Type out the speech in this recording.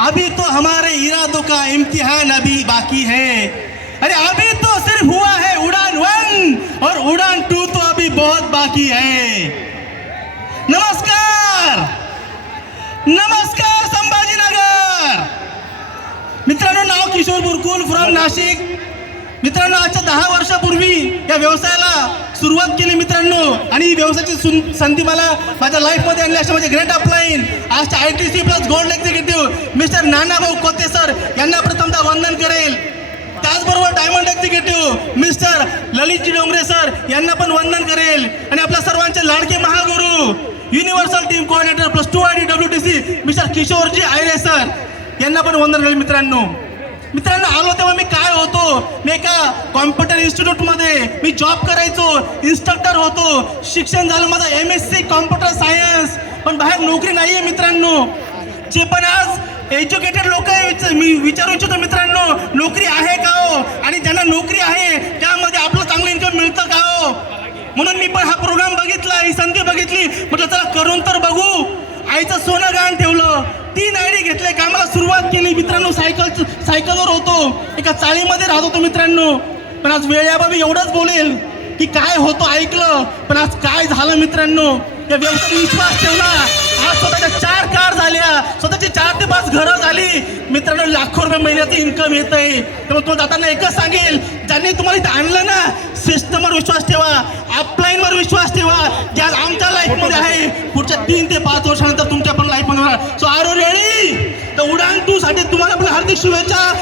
अभी तो हमारे इरादों का इम्तिहान अभी बाकी है। अरे अभी तो सिर्फ हुआ है उड़ान 1 और उड़ान 2 तो अभी बहुत बाकी है। नमस्कार नमस्कार संभाजीनगर। मित्रांनो, नाव किशोर बुरकुल फ्रॉम नाशिक। मित्रांनो, आजच्या 10 वर्षापूर्वी या व्यवसायाला सुरुवात केली मित्रांनो, आणि ही व्यवसायाची संधी मला माझ्या लाईफमध्ये आणली अशा माझे ग्रेट अपलाईन आजच्या ITC plus gold executive mister Nanabhau Kote sir यांना प्रथमतः वंदन करेल। त्याचबरोबर diamond executive mister Lalitji Dongre sir यांना पण वंदन करेल, आणि आपल्या सर्वांचे लाडके महागुरु universal team coordinator plus 2 IDWTC mister Kishorji Ayre sir यांना पण वंदन करेल। मित्रांनो, आलो तेव्हा मी काय होतो, मी एका कॉम्प्युटर इन्स्टिट्यूटमध्ये मी जॉब करायचो, इन्स्ट्रक्टर होतो, शिक्षण झालं माझं MSc कॉम्प्युटर सायन्स, पण बाहेर नोकरी नाही आहे मित्रांनो। जे पण आज एज्युकेटेड लोक आहे मी विचारू इच्छितो मित्रांनो, नोकरी आहे का हो, आणि ज्यांना नोकरी आहे त्यामध्ये आपलं चांगलं इन्कम मिळतं का हो? म्हणून मी पण हा प्रोग्राम बघितला, ही संधी बघितली, म्हटलं चला करून तर बघू। आईचं सोनं गहाण ठेवलं, 3 ID घेतले, कामाला सुरुवात केली मित्रांनो। सायकलवर होतो, एका चाळीमध्ये राहत होतो मित्रांनो। पण आज वेळेअभावी एवढंच बोलेल की काय होतं ऐकलं, पण आज काय झालं मित्रांनो, या व्यवसायात विश्वास ठेवला, आज स्वतःच्या 4 कार झाल्या, स्वतःची 4 ते 5 घरं झाली मित्रांनो। लाखो रुपये महिन्याचं इन्कम येत आहे। त्यामुळे तो जाताना एकच सांगेल, ज्यांनी तुम्हाला इथं आणलं ना, सिस्टमवर विश्वास ठेवा, अपलाईनवर विश्वास ठेवा, जे आज आमच्या लाईफमध्ये आहे, पुढच्या 3 ते 5 वर्षानंतर तुमच्या पण लाईफमध्ये होणार। So are you ready? तर उडान 2 साठी तुम्हाला पण हार्दिक शुभेच्छा।